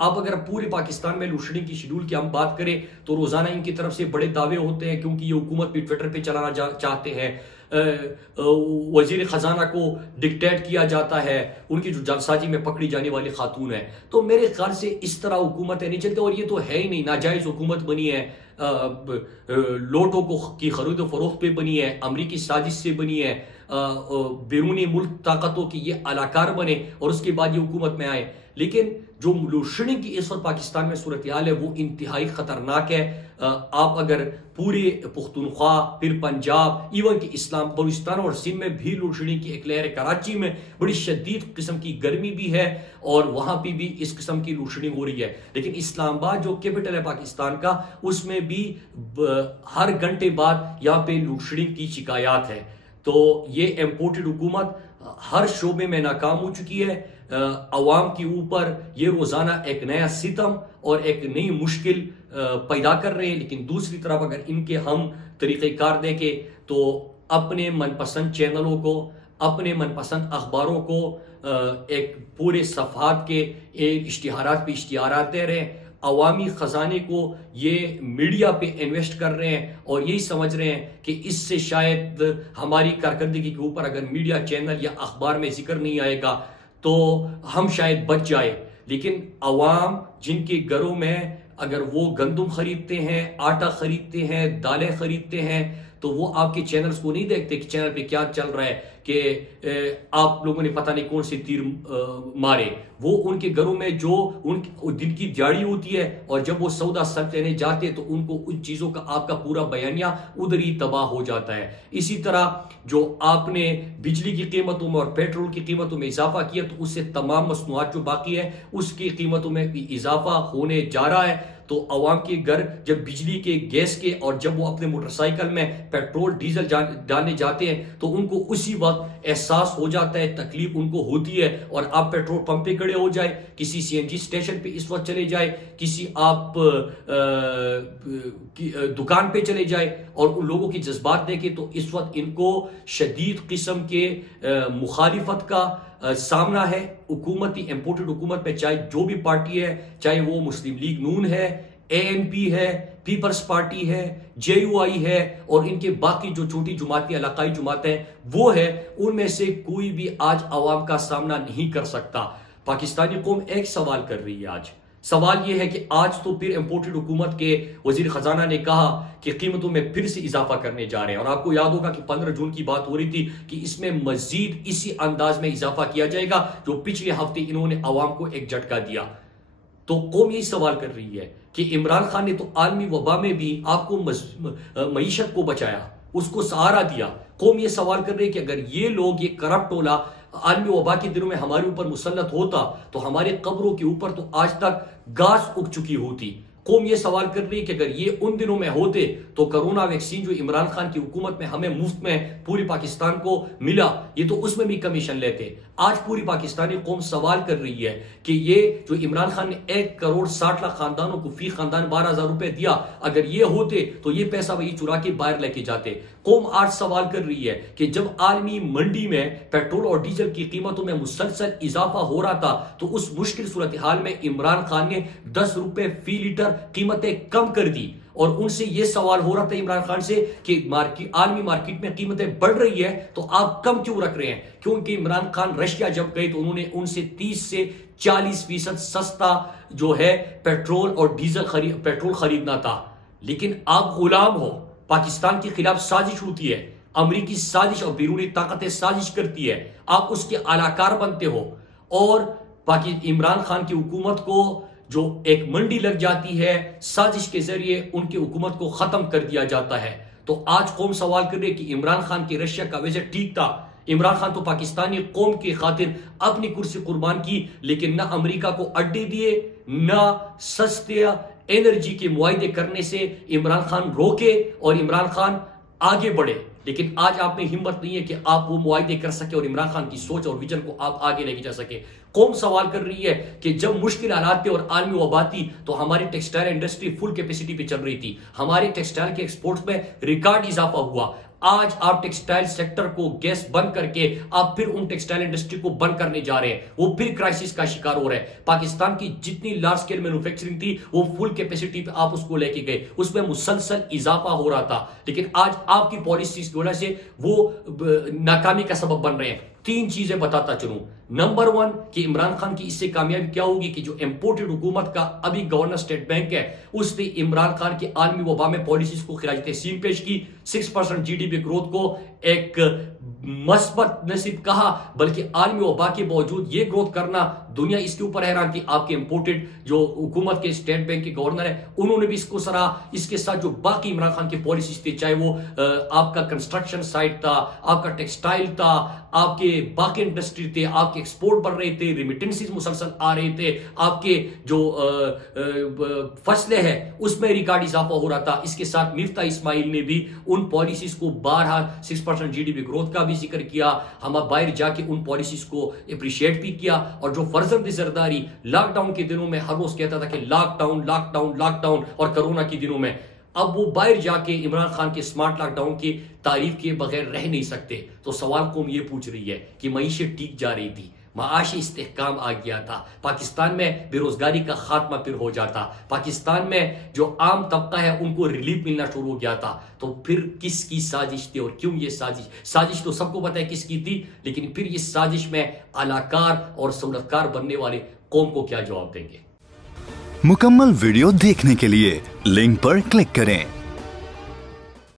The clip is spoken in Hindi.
आप अगर पूरे पाकिस्तान में लोड शेडिंग की शेड्यूल की हम बात करें तो रोजाना इनकी तरफ से बड़े दावे होते हैं, क्योंकि ये हुकूमत भी ट्विटर पे चलाना चाहते हैं। वजीर खजाना को डिक्टेट किया जाता है, उनकी जो जालसाजी में पकड़ी जाने वाली खातून है। तो मेरे ख्याल से इस तरह हुकूमतें नहीं चलती, और ये तो है ही नहीं, नाजायज हुकूमत बनी है, लोटों को की खरीदो फरोख्त पे बनी है, अमरीकी साजिश से बनी है, बैरूनी मुल्क ताकतों की ये अलाकार बने और उसके बाद ये हुकूमत में आए। लेकिन जो लोड शेडिंग की इस वक्त पाकिस्तान में सूरत हाल है वो इंतहाई खतरनाक है। आप अगर पूरे पुख्तूनख्वा, फिर पंजाब, इवन कि इस्लाम बलूचिस्तान और सिंध में भी लोड शेडिंग की एक लहर है। कराची में बड़ी शदीद किस्म की गर्मी भी है और वहां पर भी इस किस्म की लोड शेडिंग हो रही है। लेकिन इस्लामाबाद जो कैपिटल है पाकिस्तान का, उसमें भी हर घंटे बाद यहाँ पे लोड शेडिंग की शिकायत है। तो ये इम्पोर्टेड हुकूमत हर शोबे में नाकाम हो चुकी है। अवाम के ऊपर ये रोजाना एक नया सितम और एक नई मुश्किल पैदा कर रहे हैं। लेकिन दूसरी तरफ अगर इनके हम तरीक़ेकार देखें तो अपने मनपसंद चैनलों को, अपने मनपसंद अखबारों को एक पूरे सफ़हात के एक इश्तिहारात पे इश्तिहारात दे रहे हैं, अवामी खजाने को ये मीडिया पे इन्वेस्ट कर रहे हैं और यही समझ रहे हैं कि इससे शायद हमारी कारकर्दगी के ऊपर अगर मीडिया चैनल या अखबार में जिक्र नहीं आएगा तो हम शायद बच जाए। लेकिन अवाम जिनके घरों में अगर वो गंदम खरीदते हैं, आटा खरीदते हैं, दालें खरीदते हैं, तो वो आपके चैनल्स को नहीं देखते कि चैनल पे क्या चल रहा है, कि आप लोगों ने पता नहीं कौन से तीर मारे। वो उनके घरों में जो दिन की दिहाड़ी होती है और जब वो सौदा सर लेने जाते हैं तो उनको उन चीजों का आपका पूरा बयानिया उधर ही तबाह हो जाता है। इसी तरह जो आपने बिजली की कीमतों में और पेट्रोल की कीमतों में इजाफा किया तो उससे तमाम मसनूआत जो बाकी है उसकी कीमतों में भी इजाफा होने जा रहा है। तो अवाम के घर जब बिजली के, गैस के और जब वो अपने मोटरसाइकिल में पेट्रोल डीजल डालने जाते हैं तो उनको उसी वक्त एहसास हो जाता है, तकलीफ उनको होती है। और आप पेट्रोल पंप पे खड़े हो जाए, किसी सीएनजी स्टेशन पे इस वक्त चले जाए, किसी आप दुकान पे चले जाए और उन लोगों की जज्बात देखें तो इस वक्त इनको शदीद किस्म के मुखालिफत का सामना है हुकूमती इंपोर्टेड हुकूमत में, चाहे जो भी पार्टी है, चाहे वो मुस्लिम लीग नून है, एएनपी है, पीपल्स पार्टी है, जेयूआई है और इनके बाकी जो छोटी जुमातें, इलाकाई जुमातें वो है, उनमें से कोई भी आज अवाम का सामना नहीं कर सकता। पाकिस्तानी कौम एक सवाल कर रही है। आज सवाल यह है कि आज तो फिर इंपोर्टेड हुकूमत के वजीर खजाना ने कहा कि कीमतों में फिर से इजाफा करने जा रहे हैं। और आपको याद होगा कि 15 जून की बात हो रही थी कि इसमें मजीद इसी अंदाज में इजाफा किया जाएगा जो पिछले हफ्ते इन्होंने अवाम को एक झटका दिया। तो कौम यही सवाल कर रही है कि इमरान खान ने तो आलमी वबा में भी आपको मईशत को बचाया, उसको सहारा दिया। कौम ये सवाल कर रही है कि अगर ये लोग, ये करप्ट टोला आलमी वबा के दिनों में हमारे ऊपर मुसल्लत होता तो हमारे कब्रों के ऊपर तो आज तक घास उग चुकी होती। कौम ये सवाल कर रही है कि अगर ये उन दिनों में होते तो कोरोना वैक्सीन जो इमरान खान की हुकूमत में हमें मुफ्त में पूरी पाकिस्तान को मिला, ये तो उसमें भी कमीशन लेते। आज पूरी पाकिस्तानी कौम सवाल कर रही है कि ये जो इमरान खान ने 1 करोड़ 60 लाख खानदानों को फी खानदान 12,000 रुपए दिया, अगर ये होते तो ये पैसा वही चुरा के बाहर लेके जाते। कौम आज सवाल कर रही है कि जब आलमी मंडी में पेट्रोल और डीजल की कीमतों में मुसलसल इजाफा हो रहा था तो उस मुश्किल सूरत हाल में इमरान खान ने 10 रुपए फी लीटर कीमतें कम कर दी। और उनसे यह सवाल हो रहा था इमरान खान से कि आलमी मार्केट में कीमतें बढ़ रही है तो आप कम क्यों रख रहे हैं? क्योंकि इमरान खान रशिया जब गए तो उन्होंने उनसे 30 से 40% सस्ता जो है पेट्रोल और डीजल पेट्रोल खरीदना था। लेकिन आप गुलाम हो, पाकिस्तान के खिलाफ साजिश होती है, अमरीकी साजिश और बैरूनी ताकतें साजिश करती है, आप उसके अलाकार बनते हो और इमरान खान की हुकूमत को जो एक मंडी लग जाती है, साजिश के जरिए उनकी हुकूमत को खत्म कर दिया जाता है। तो आज कौम सवाल कर रही है कि इमरान खान की रशिया का विजिट ठीक था। इमरान खान तो पाकिस्तानी कौम की खातिर अपनी कुर्सी कुर्बान की, लेकिन ना अमेरिका को अड्डे दिए, ना सस्ते एनर्जी के मुआहदे करने से इमरान खान रोके और इमरान खान आगे बढ़े। लेकिन आज आप में हिम्मत नहीं है कि आप वो मुआहदे कर सके और इमरान खान की सोच और विजन को आप आगे लेके जा सके। कौम सवाल कर रही है कि जब मुश्किल हालात थे और आलमी वबा थी तो हमारी टेक्सटाइल इंडस्ट्री फुल कैपेसिटी पे चल रही थी, हमारे टेक्सटाइल के एक्सपोर्ट्स में रिकॉर्ड इजाफा हुआ। आज आप टेक्सटाइल सेक्टर को गैस बंद करके आप फिर उन टेक्सटाइल इंडस्ट्री को बंद करने जा रहे हैं, वो फिर क्राइसिस का शिकार हो रहा है। पाकिस्तान की जितनी लार्ज स्केल मैन्युफैक्चरिंग थी वो फुल कैपेसिटी पे आप उसको लेके गए, उसमें मुसलसल इजाफा हो रहा था, लेकिन आज आपकी पॉलिसीज की वजह से वो नाकामी का सबब बन रहे हैं। 3 चीजें बताता चलूं। नंबर 1 कि इमरान खान की इससे कामयाबी क्या होगी कि जो इंपोर्टेड हुकूमत का अभी गवर्नर स्टेट बैंक है उसने इमरान खान की आलमी वबा में पॉलिसीज को खिलाफ तहसीन पेश की, 6% जीडीपी ग्रोथ को एक मस्बत नसीब कहा, बल्कि आलमी वबा के बावजूद ये ग्रोथ करना दुनिया इसके ऊपर हैरान थी। आपके इंपोर्टेड जो हुकूमत के स्टेट बैंक के गवर्नर है उन्होंने भी इसको सराहा। इसके साथ जो बाकी इमरान खान की पॉलिसीज थी, चाहे वो आपका कंस्ट्रक्शन साइट था, आपका टेक्सटाइल था, आपके बाकी इंडस्ट्री थे, आपके एक्सपोर्ट बढ़ रहे थे, रिमिटेंसेस मुसलसल आ रहे थे, आपके जो फसलें हैं उसमें रिकॉर्ड इजाफा हो रहा था। इसके साथ मिफ्ता इस्माइल ने भी उन पॉलिसीज को बारहा 6% जीडीपी ग्रोथ का भी जिक्र किया, हम बाहर जाके उन पॉलिसीज को अप्रिशिएट भी किया। और जो फर्जंद जरदारी लॉकडाउन के दिनों में हर रोज कहता था कि लॉकडाउन लॉकडाउन लॉकडाउन, और कोरोना के दिनों में अब वो बाहर जाके इमरान खान के स्मार्ट लॉकडाउन की तारीफ किए बगैर रह नहीं सकते। तो सवाल कौम ये पूछ रही है कि मईशत ठीक जा रही थी, माशी इस्तेहकाम आ गया था, पाकिस्तान में बेरोजगारी का खात्मा फिर हो जाता, पाकिस्तान में जो आम तबका है उनको रिलीफ मिलना शुरू हो गया था, तो फिर किसकी साजिश थी और क्यों ये साजिश तो सबको पता है किसकी थी, लेकिन फिर इस साजिश में अलाकार और सहूलतकार बनने वाले कौम को क्या जवाब देंगे। मुकम्मल वीडियो देखने के लिए लिंक पर क्लिक करें।